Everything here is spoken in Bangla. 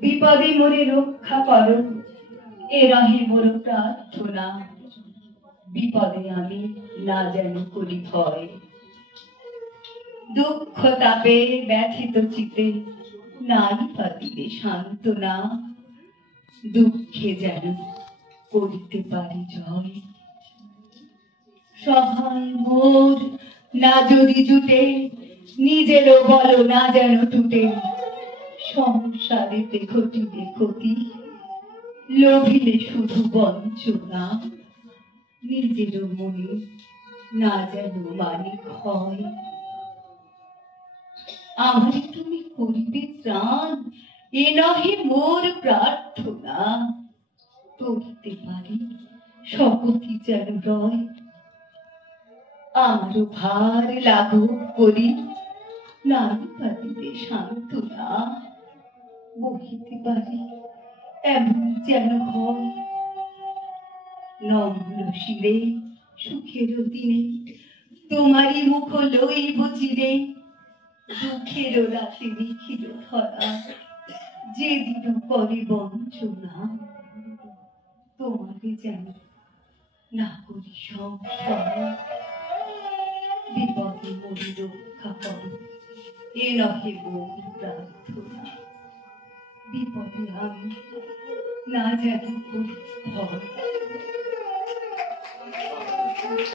বিপদে মোরে রক্ষা করো, এ রহে মোর প্রার্থনা। বিপদে আমি না যেন করি ভয়, দুঃখ তাপে ব্যথিত চিতে নাই পাতিবে সান্ত্বনা। দুঃখে যেন করিতে পারি জয়। সহায় মোর না যদি জুটে, নিজেরও বলো না যেন টুটে। সংসারেতে ঘটিবে ক্ষতি, লোভিলে শুধু বঞ্চনা। নিজেরও মনে না যেন মানি ক্ষয়। আমারে তুমি করিবে ত্রাণ, এ নহে মোর প্রার্থনা। তরিতে পারি শপথি যেন রয়। আমারও ভার লাঘব করি, নাই পারিবে সান্ত্বনা। বহিতে পারি এমন যেন হয়। নম্র শিরে সুখের দিনে তোমারই মুখ লইব চিরে। দুঃখের রাতে নিখিল ধরা, যেদিন করে বঞ্চনা। তোমাকে যেন না করি সংশয়। বিপদে মোরে রক্ষা করো, এ নহে মোর প্রার্থনা। বিপদে আমি না যেন করি ভয়।